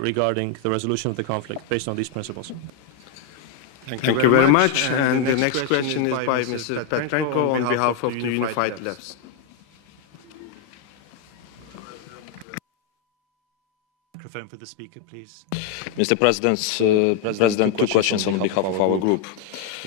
regarding the resolution of the conflict based on these principles. Thank you very much. And the next question is by Mr. Petrenko on behalf of the Unified Left. Microphone for the speaker, please. Mr. President, two questions on behalf of our group.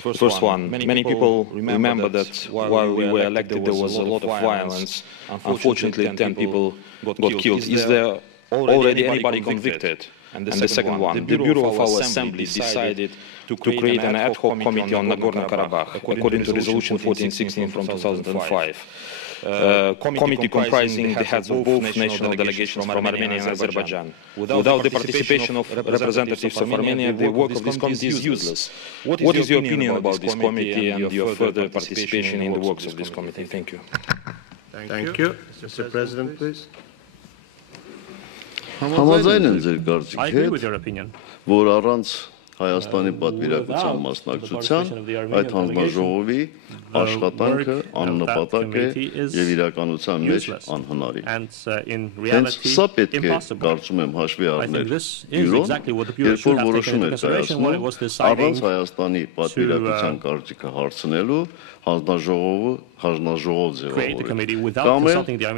The first one, many people remember that while we were elected there was a lot of violence. Unfortunately, 10 people got killed. Is there already anybody convicted? And the second one, the Bureau of our Assembly decided to create an ad hoc committee on Nagorno-Karabakh, according to Resolution 1416 from 2005. Committee comprising the heads of both national delegations from Armenia and Azerbaijan. Without the participation of representatives of Armenia, the work of this committee is useless. What is your opinion about this committee and your further participation in the works of this committee? Thank you. Thank you. Mr. President, please. I agree with your opinion. Հայաստանի պատվիրակության մասնակցության այդ հանձնաժողովի աշխատանքը աննպատակ է եւ իրականության մեջ անհնարին։ Հենց սա պետք է կարծում եմ հաշվի առնել բյուրոն, երբ որ որոշում է կայացնում առանց Հայաստանի պատվիրակության կարծիքը հարցնելու հանձնաժողով ձևավորել կամ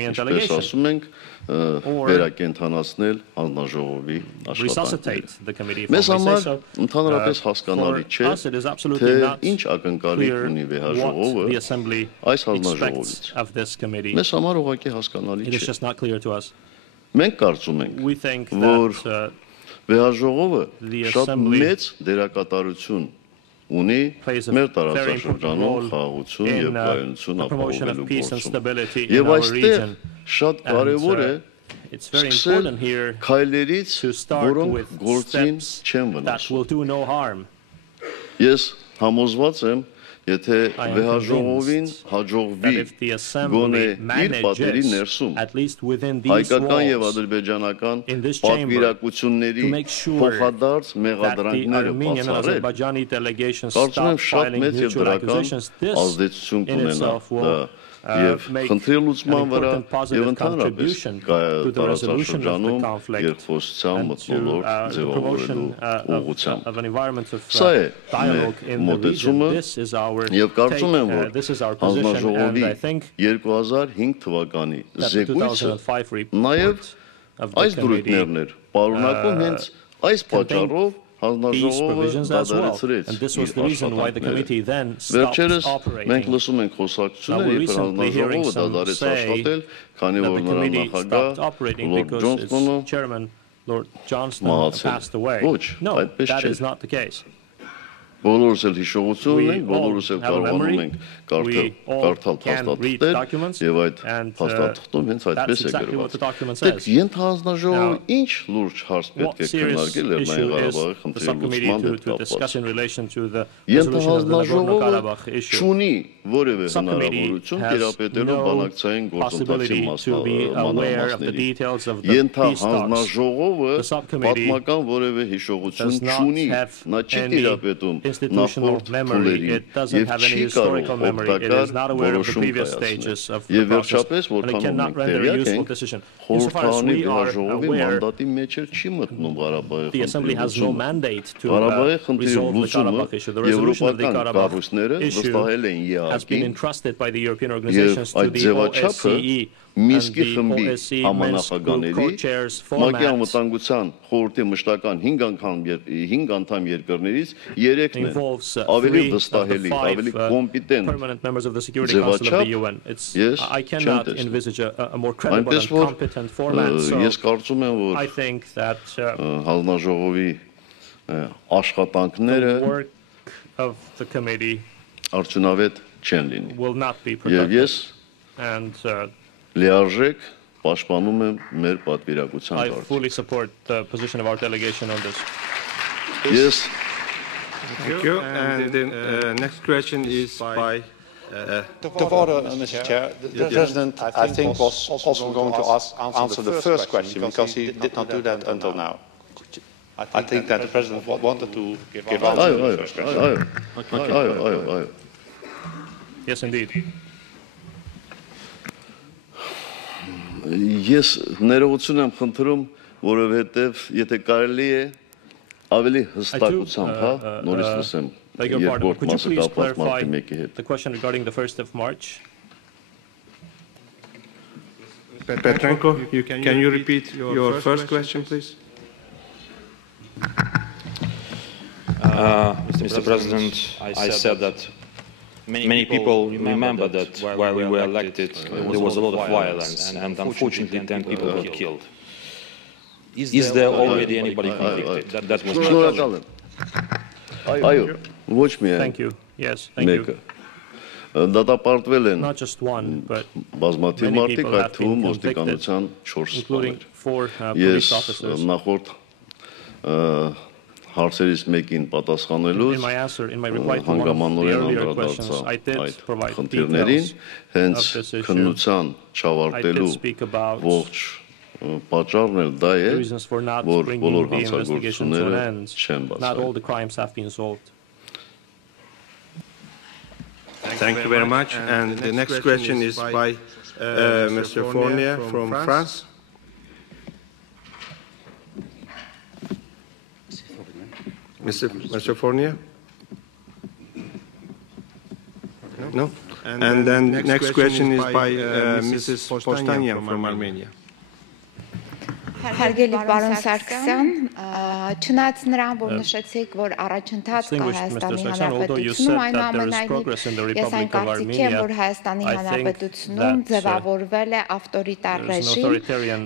ինչպես ասում ենք վերակենդանացնել հանձնաժողովի աշխատանքը։ Մեզ համար ընդհանրապես հասկանալի չէ, թե ինչ ակնկալիք ունի վեհաժողովը այս հանձնաժողովից։ Մեզ համար ուղղակի հասկանալի չէ։ Մենք կարծում ենք, որ վեհաժողովը շատ մեծ դերակատարություն ունի մեր տարածաշրջանում խաղաղություն եւ կայունություն ապահովելու գործում։ Եվ այստեղ շատ կարևոր է սկսել քայլերից, որոնք գործին չեն վնասում։ Ես համոզված եմ, եթե վեհաժողովին հաջողվի գոնե իր պատերի ներսում հայկական եւ ադրբեջանական պատվիրակությունների փոխադարձ մեղադրանքները բացառել, կարծում եմ շատ մեծ եւ դրական ազդեցություն կունենա եւ խնդրի լուծման վրա եւ ընդհանրապես տարածաշրջանում երկխոսության մթնոլորտ ձևավորելու ուղղությամբ։ Սա է մեր մոտեցումը եւ կարծում եմ, որ հանձնաժողովի 2005 թվականի զեկույցը նաեւ այս դրույթներն էր պարունակում հենց այս պատճառով հանձնաժողովը դադարեցրեց իր աշխատանքները։ Վերջերս մենք լսում ենք խոսակցություններ, երբ հանձնաժողովը դադարեց աշխատել, քանի որ նրա նախագահ Լորդ Ջոնսոնը մահացել։ Ոչ, այդպես չէ։ Բոլորս էլ հիշողություն ունենք, բոլորս էլ կարողանում ենք կարդալ փաստաթղթեր եւ այդ փաստաթղթում հենց այդպես է գրված։ Դեք ենթահանձնաժողովը ինչ լուրջ հարց պետք է քննարկել Լեռնային Ղարաբաղի խնդրի լուծման հետ կապված։ Ենթահանձնաժողովը չունի որևէ հնարավորություն տիրապետելու բանակցային գործընթացի մանրամասների։ Ենթահանձնաժողովը պատմական որևէ հիշողություն չունի, նա չի տիրապետում institutional memory. It doesn't have any historical memory. It is not aware of the previous stages of the process, and it cannot render a useful decision. Insofar as we are aware, the Assembly has no mandate to resolve the Karabakh issue. The resolution of the Karabakh issue has been entrusted by the European organizations to the OSCE. Միսկի խմբի համանախագաների ՄԱԿ-ի անվտանգության խորհրդի մշտական 5 անդամ երկրներից 3-ն են ավելի վստահելի, ավելի կոմպետենտ ձևաչափ ես չեմ տեսնում։ Այնպես որ ես կարծում եմ, որ հանձնաժողովի աշխատանքները արդյունավետ չեն լինի։ Եվ ես լիարժեք պաշտպանում եմ մեր պատվիրակության I fully support the position of our delegation on this. Yes. Thank you. And the next question is by Mr. Chair. The President, I think, was also going to answer the first question because he did not do that until now. I think that the President wanted to give answer to the first question. Yes, indeed. Ես ներողություն եմ խնդրում որովհետև եթե կարելի է ավելի հստակությամբ, հա, նորից լսեմ երկրորդ մասը կապված մարտի 1-ի հետ։ The question regarding the 1st of March. Petrenko, can you repeat your first question, please? Mr. President, I said that many people remember that while we were elected, there was a lot of violence, and unfortunately 10 people were killed. Is there already anybody convicted? That was my question. Այո, ոչ միայն։ Thank you. Yes, thank you. Դատապարտվել են Not just one, but բազմաթիվ մարդիկ, այդ թվում ոստիկանության 4 սպաներ։ Ես նախորդ հարցերից մեկին պատասխանելուց հանգամանորեն անդրադարձա այդ խնդիրներին, հենց քննության չավարտելու ողջ պատճառն էլ դա է, որ բոլոր հանցագործությունները չեն բացահայտվել։ Thank you very much. And the next question is by Mr. Fournier from France. Mr. Fournier? No? And then the next question is by Mrs. Postanian from Armenia. Հարգելի պարոն Սարգսյան, չնայած նրան, որ նշեցիք, որ առաջընթաց կա Հայաստանի Հանրապետությունում, այնուամենայնիվ ես այն կարծիք եմ, որ Հայաստանի Հանրապետությունում ձևավորվել է ավտորիտար ռեժիմ,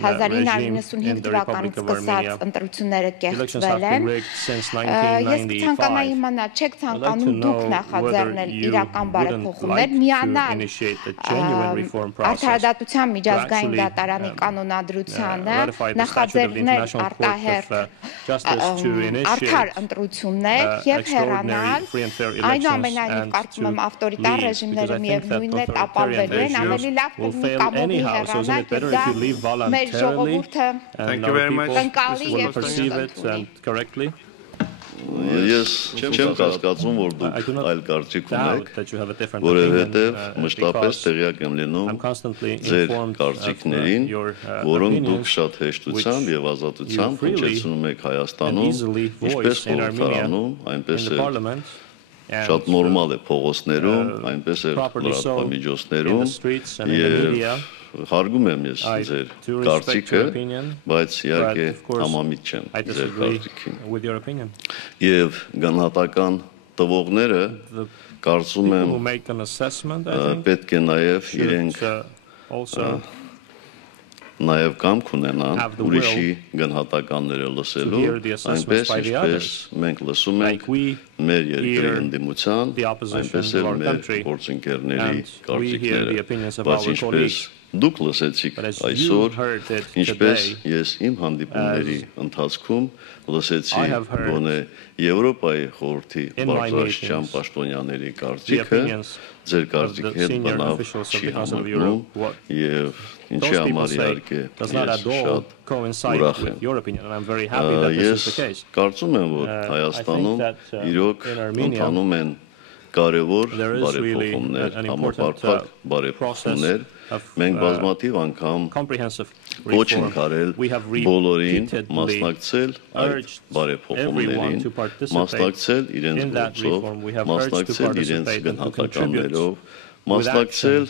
1995 թվականից սկսած ընտրությունները կեղծվել են։ Ես կցանկանայի իմանալ, չեք ցանկանում դուք նախաձեռնել իրական բարեփոխումներ, միանալ Արդարադատության միջազգային դատարանի կանոնադրությանը, նախաձեռնել արտահերթ արդար ընտրություններ և հեռանալ, այնուամենայնիվ կարծում եմ ավտորիտար ռեժիմները միևնույն է տապալվելու են, ավելի լավ կլինի կամովի հեռանալ, և դա մեր ժողովուրդը տնկալի և ընդունի։ Ես չեմ կասկածում, որ դուք այլ կարծիք ունեք, որովհետև մշտապես տեղյակ եմ լինում ձեր կարծիքներին, որոնք դուք շատ հեշտությամբ և ազատությամբ հնչեցնում եք Հայաստանում, ինչպես խորհրդարանում, այնպես էլ շատ նորմալ է փողոցներում, այնպես էլ լրատվամիջոցներում և հարգում եմ ես ձեր կարծիքը, բայց իհարկե համամիտ չեմ ձեր կարծիքին։ Եվ գնահատական տվողները կարծում եմ պետք է նաև իրենք նաև կամք ունենան ուրիշի գնահատականները լսելու, այնպես ինչպես մենք լսում ենք մեր երկրի ընդդիմության, այնպես էլ մեր գործընկերների կարծիքները, բայց ինչպես դուք լսեցիք այսօր, ինչպես ես իմ հանդիպումների ընթացքում լսեցի գոնե Եվրոպայի խորհրդի բարձրաստիճան պաշտոնյաների կարծիքը, ձեր կարծիքի հետ բնավ չի համընկնում և ինչի համար իհարկե ես շատ ուրախ եմ։ Ես կարծում եմ, որ Հայաստանում իրոք ընթանում են կարևոր բարեփոխումներ, համապարփակ բարեփոխումներ, մենք բազմաթիվ անգամ կոչ ենք արել բոլորին մասնակցել այդ բարեփոխումներին, մասնակցել իրենց գործով, մասնակցել իրենց գնահատականներով, մասնակցել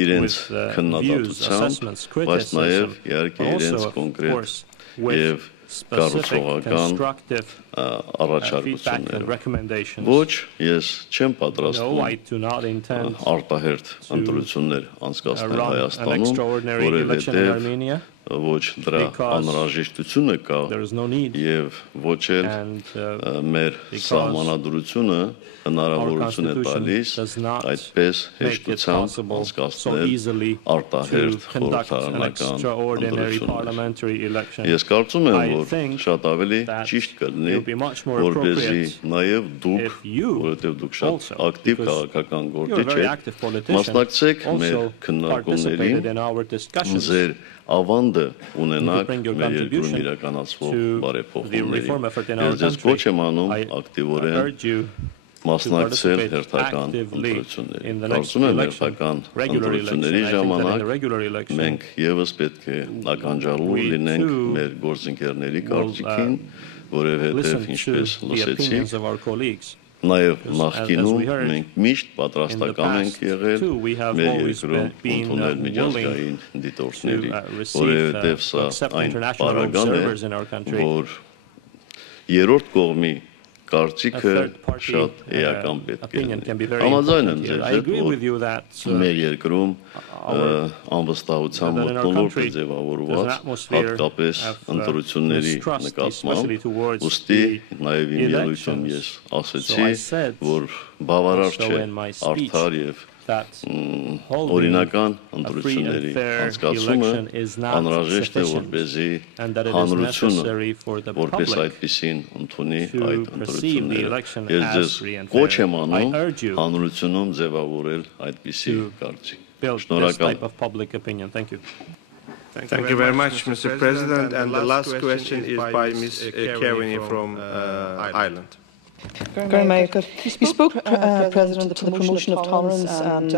իրենց քննադատությամբ, բայց նաև իհարկե իրենց կոնկրետ և կառուցողական առաջարկություններով։ Ոչ, ես չեմ պատրաստվում արտահերթ ընտրություններ անցկացնել Հայաստանում, որովհետև ոչ դրա անհրաժեշտությունը կա և ոչ էլ մեր սահմանադրությունը հնարավորություն է տալիս այդպես հեշտությամբ անցկացնել արտահերթ խորհրդարանական ընտրություններ։ Ես կարծում եմ, որ շատ ավելի ճիշտ կլինի, որպեսզի նաև դուք, որովհետև դուք շատ ակտիվ քաղաքական գործիչ եք, մասնակցեք մեր քննարկումներին, ձեր ավանդը ունենաք մեր երկրում իրականացվող բարեփոխումներին։ Ես ձեզ կոչ եմ անում ակտիվորեն մասնակցել հերթական ընտրություններին։ Կարծում եմ հերթական ընտրությունների ժամանակ մենք եւս պետք է ականջալու լինենք մեր գործընկերների կարծիքին, որովհետև ինչպես լսեցիք, նաև նախկինում մենք միշտ պատրաստական ենք եղել մեր երկրում ընդունել միջազգային դիտորդների, որովհետև սա այն պարագան է, որ երրորդ կողմի կարծիքը շատ էական պետք է լինի։ Համաձայն եմ ձեզ հետ, որ մեր երկրում անվստահության մթնոլորտ է ձևավորված, հատկապես ընտրությունների նկատմամբ, ուստի նաև իմ ելույթում ես ասեցի, որ բավարար չէ արդար եւ օրինական ընտրությունների անցկացումը անհրաժեշտ է, որպեսզի հանրությունը որպես այդպիսին ընդունի այդ ընտրությունները։ Ես ձեզ կոչ եմ անում հանրությունում ձևավորել այդպիսի կարծիք։ Շնորհակալ։ Thank you very much, Mr. President. And the last question is by Ms. Kearney from Ireland. You spoke, President, to the promotion of tolerance and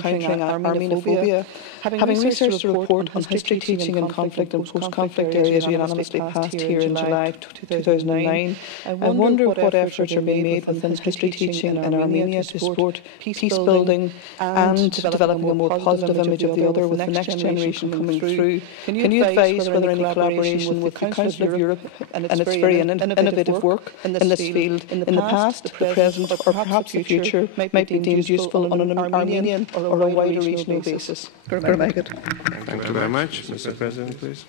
countering Armenophobia. Having researched a report on history teaching in conflict and post-conflict areas unanimously passed here in July 2009, I wonder what efforts are being made within history teaching in Armenia to support peace building and developing a more positive image of the other with the next generation coming through. Can you advise whether any collaboration with the Council of Europe and its very innovative work in this field in the past, the present, or perhaps the future might be deemed useful on an Armenian or a wider regional basis? Thank you very much. Mr. President, please.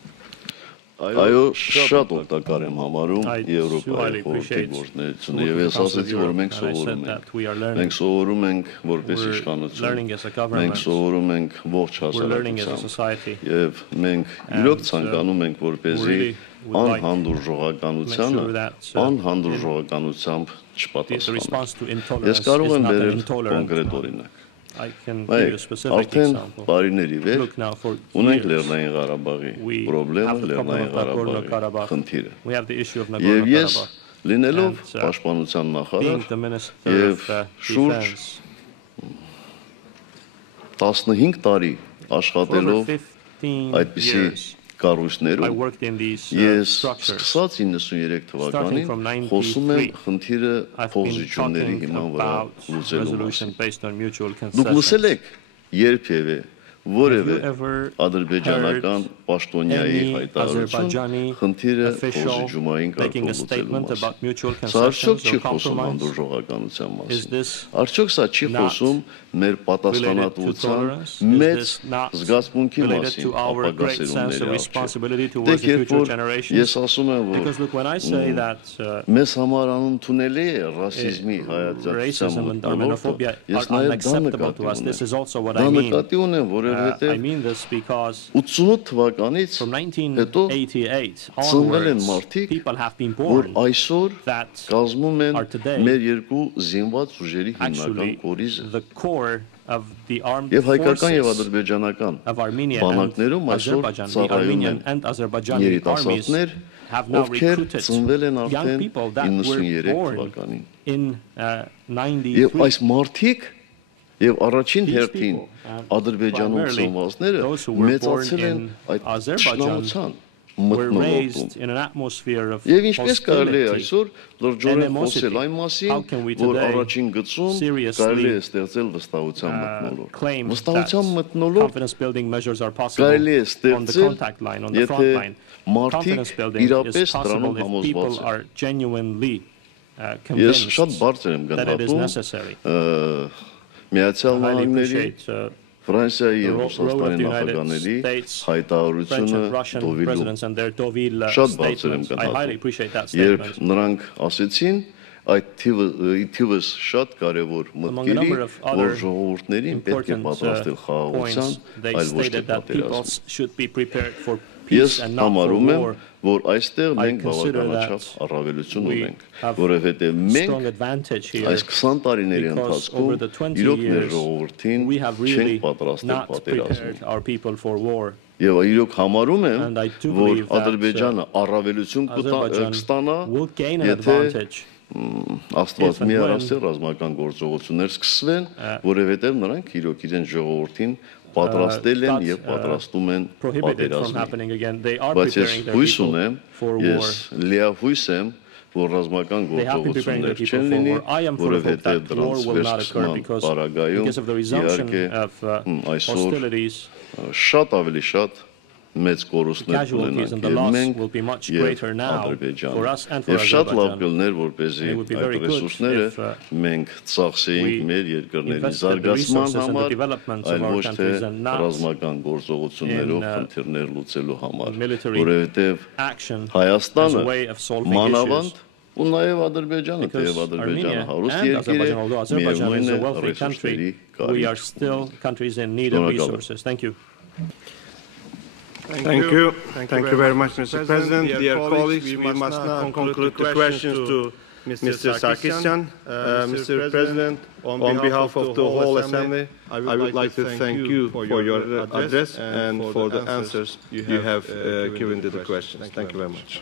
Այո, շատ օգտակար եմ համարում Եվրոպայի խորհրդի գործունեությունը եւ ես ասացի, որ մենք սովորում ենք։ Մենք սովորում ենք որպես իշխանություն, մենք սովորում ենք ողջ հասարակությամբ եւ մենք իրոք ցանկանում ենք, որպեսզի անհանդուրժողականությամբ չպատասխանենք։ Ես կարող եմ բերել կոնկրետ օրինակ։ Արդեն բարիների վեր ունենք Լեռնային Ղարաբաղի պրոբլեմը, Լեռնային Ղարաբաղի խնդիրը։ Եվ ես լինելով պաշտպանության նախարար եւ շուրջ 15 տարի աշխատելով այդպիսի կառույցներում ես սկսած 93 թվականին խոսում եմ խնդիրը փոխզիջումների հիման վրա լուծելու մասին։ Դուք լսել եք երբևէ որևէ ադրբեջանական պաշտոնյայի հայտարարություն խնդիրը փոխզիջումային կարգով լուծելու մասին։ Սա արդյոք չի խոսում հանդուրժողականության մասին։ Արդյոք սա չի խոսում մեր պատասխանատվության մեծ զգացմունքի մասին ապագա սերունդների առջև։ Դեք երբ որ ես ասում եմ, որ մեզ համար անընդունելի է ռասիզմի հայացակցության մթնոլորտը, ես նաև դա նկատի ունեմ, որովհետև 88 թվականից հետո ծնվել են մարդիկ, որ այսօր կազմում են մեր երկու զինված ուժերի հիմնական կորիզը։ Եվ հայկական եւ ադրբեջանական բանակներում այսօր ծառայում են երիտասարդներ, ովքեր ծնվել են արդեն 93 թվականին։ Եվ այս մարդիկ եւ առաջին հերթին ադրբեջանում ծնվածները մեծացել են այդ ճշնամության մթնոլորտում։ Եվ ինչպես կարելի է այսօր լրջորեն խոսել այն մասին, որ առաջին գծում կարելի է ստեղծել վստահության մթնոլորտ։ Վստահության մթնոլորտ կարելի է ստեղծել, եթե մարդիկ իրապես դրանում համոզված են։ Ես շատ բարձր եմ գնահատում Միացյալ Նահանգների, Ֆրանսիայի եւ Ռուսաստանի նախագահների հայտարարությունը Դովիլում շատ բարձր եմ գնահատում, երբ նրանք ասեցին այդ թիվս շատ կարևոր մտքերի, որ ժողովուրդներին պետք է պատրաստել խաղաղության, այլ ոչ թե պատերազմի։ Ես համարում եմ, որ այստեղ մենք բավականաչափ առավելություն ունենք, որովհետև մենք այս 20 տարիների ընթացքում իրոք մեր ժողովրդին չենք պատրաստել պատերազմին։ Եվ իրոք համարում եմ, որ Ադրբեջանը առավելություն կստանա, եթե Աստված մի առասել ռազմական գործողություններ սկսվեն, որովհետև նրանք իրոք իրենց ժողովրդին պատրաստել են եւ պատրաստում են պատերազմի։ Բայց ես հույս ունեմ, ես լիահույս եմ, որ ռազմական գործողություններ չեն լինի, որովհետև դրանց վերսկսման պարագայում իհարկե այսօր շատ ավելի շատ մեծ կորուստներ ունենանք եւ մենք եւ Ադրբեջանը եւ շատ լավ կլներ որպեսզի այդ ռեսուրսները մենք ծախսեինք մեր երկրների զարգացման համար այլ ոչ թե ռազմական գործողություններով խնդիրներ լուծելու համար որովհետեւ Հայաստանը մանավանդ ու նաեւ Ադրբեջանը թեև Ադրբեջանը հարուստ երկիր է միևնույն է ռեսուրսների կարիք Thank you very much, Mr. President. Dear colleagues, we must now conclude the questions to Mr. Sarkisyan. Mr. President, on behalf of the whole Assembly, I would like to thank you for your address and for the answers you have given to the questions. Thank you very much.